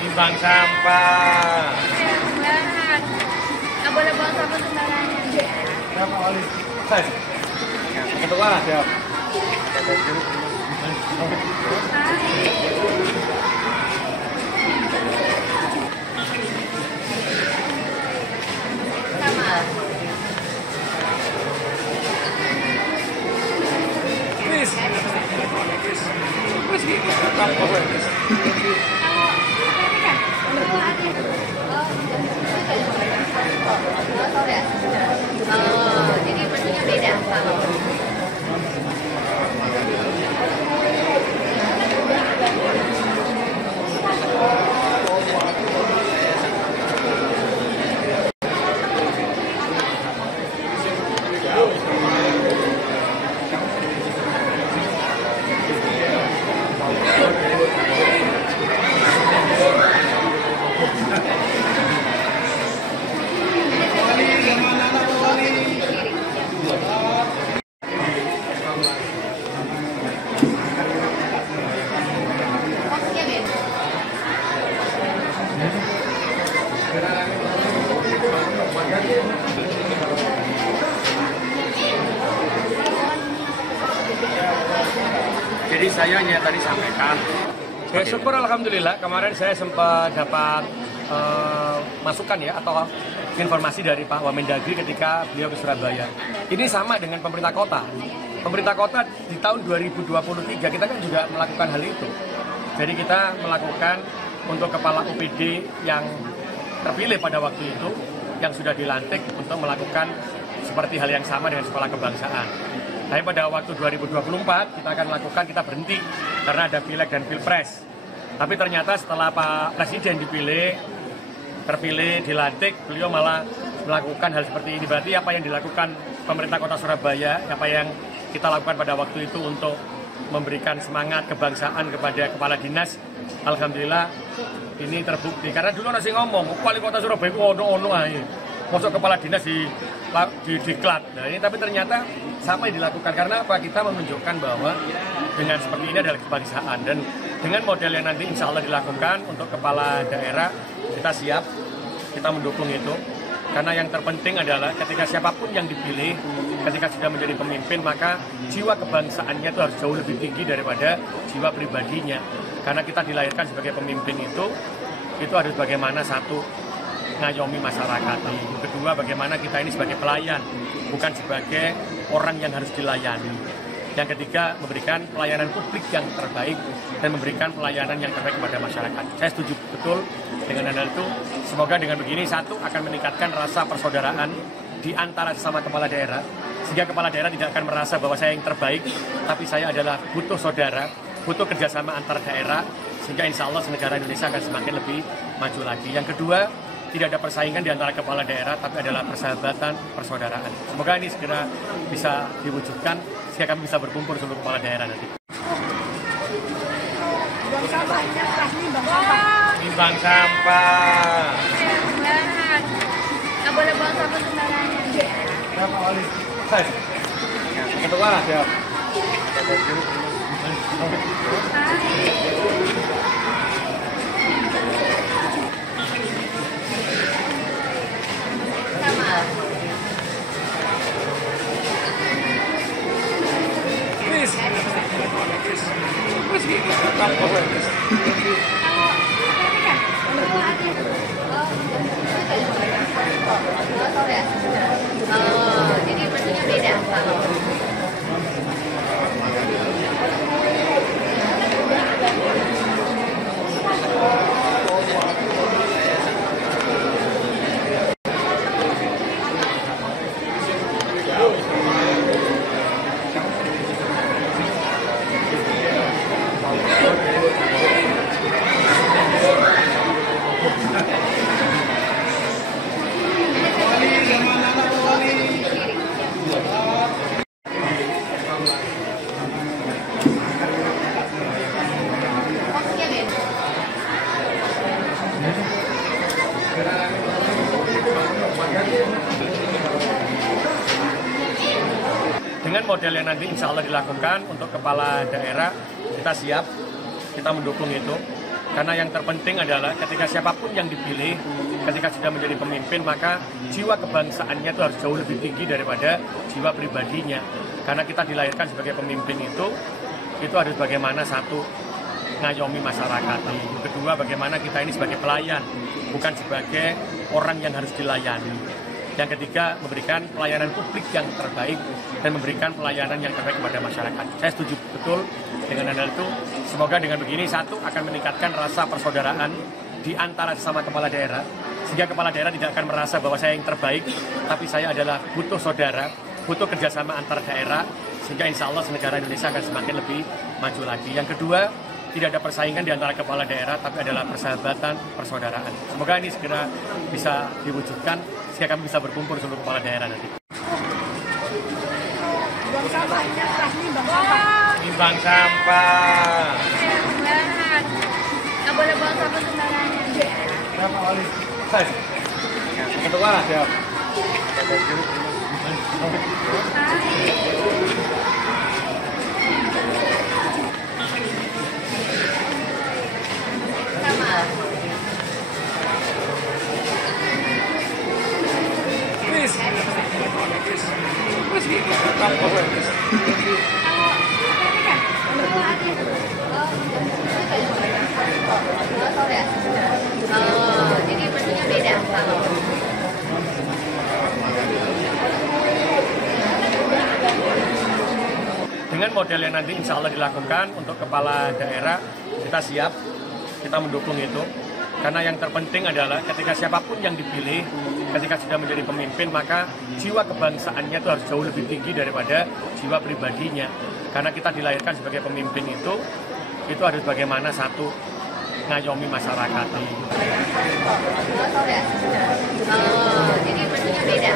Nimbang sampah. Nggak boleh buang sampah sembarangan. Berapa kali? Ketua siap. Jadi menunya beda. Jadi saya hanya tadi sampaikan, ya syukur alhamdulillah kemarin saya sempat dapat masukan ya atau informasi dari Pak Wamendagri ketika beliau ke Surabaya. Ini sama dengan pemerintah kota. Pemerintah kota di tahun 2023 kita kan juga melakukan hal itu. Jadi kita melakukan untuk kepala UPD yang terpilih pada waktu itu, yang sudah dilantik untuk melakukan seperti hal yang sama dengan sekolah kebangsaan. Tapi pada waktu 2024 kita akan lakukan, kita berhenti karena ada pileg dan pilpres. Tapi ternyata setelah Pak Presiden terpilih, dilantik, beliau malah melakukan hal seperti ini. Berarti apa yang dilakukan pemerintah kota Surabaya, apa yang kita lakukan pada waktu itu untuk memberikan semangat kebangsaan kepada kepala dinas, alhamdulillah ini terbukti. Karena dulu nasi ngomong, wali kota Surabaya itu ono-ono aja. Masuk kepala dinas di diklat. Nah ini tapi ternyata sama yang dilakukan karena apa? Kita menunjukkan bahwa dengan seperti ini adalah kebangsaan dan dengan model yang nanti insya Allah dilakukan untuk kepala daerah kita siap, kita mendukung itu. Karena yang terpenting adalah ketika siapapun yang dipilih, ketika sudah menjadi pemimpin maka jiwa kebangsaannya itu harus jauh lebih tinggi daripada jiwa pribadinya. Karena kita dilahirkan sebagai pemimpin itu harus bagaimana satu ngayomi masyarakat. Kedua, bagaimana kita ini sebagai pelayan, bukan sebagai orang yang harus dilayani. Yang ketiga, memberikan pelayanan publik yang terbaik dan memberikan pelayanan yang terbaik kepada masyarakat. Saya setuju betul dengan hal itu. Semoga dengan begini, satu, akan meningkatkan rasa persaudaraan di antara sesama kepala daerah, sehingga kepala daerah tidak akan merasa bahwa saya yang terbaik, tapi saya adalah butuh saudara, butuh kerjasama antar daerah, sehingga insya Allah negara Indonesia akan semakin lebih maju lagi. Yang kedua, tidak ada persaingan di antara kepala daerah, tapi adalah persahabatan, persaudaraan. Semoga ini segera bisa diwujudkan, sehingga kami bisa berkumpul seluruh kepala daerah nanti. Nimbang sampah. Nggak boleh buang sampah sembarangan. Berapa kali? Ketua siap. Jadi menunya beda. Dengan model yang nanti insya Allah dilakukan untuk kepala daerah, kita siap, kita mendukung itu. Karena yang terpenting adalah ketika siapapun yang dipilih, ketika sudah menjadi pemimpin, maka jiwa kebangsaannya itu harus jauh lebih tinggi daripada jiwa pribadinya. Karena kita dilahirkan sebagai pemimpin itu harus bagaimana satu, ngayomi masyarakat. Yang kedua, bagaimana kita ini sebagai pelayan, bukan sebagai orang yang harus dilayani. Yang ketiga, memberikan pelayanan publik yang terbaik dan memberikan pelayanan yang terbaik kepada masyarakat. Saya setuju betul dengan hal itu. Semoga dengan begini, satu, akan meningkatkan rasa persaudaraan di antara sesama kepala daerah, sehingga kepala daerah tidak akan merasa bahwa saya yang terbaik, tapi saya adalah butuh saudara, butuh kerjasama antar daerah, sehingga insya Allah negara Indonesia akan semakin lebih maju lagi. Yang kedua, tidak ada persaingan di antara kepala daerah, tapi adalah persahabatan, persaudaraan. Semoga ini segera bisa diwujudkan, sehingga kami bisa berkumpul seluruh kepala daerah nanti. Buang sampahnya, nimbang sampah. Nimbang sampah. Sembarangan. Nggak boleh buang sampah sembarangan. Berapa kali? Ketua. Siap. Oh, jadi bentuknya beda. Dengan model yang nanti insya Allah dilakukan untuk kepala daerah, kita siap, kita mendukung itu. Karena yang terpenting adalah ketika siapapun yang dipilih, ketika sudah menjadi pemimpin, maka jiwa kebangsaannya itu harus jauh lebih tinggi daripada jiwa pribadinya. Karena kita dilahirkan sebagai pemimpin itu harus bagaimana satu, ngayomi masyarakat. Oh, jadi bentuknya beda.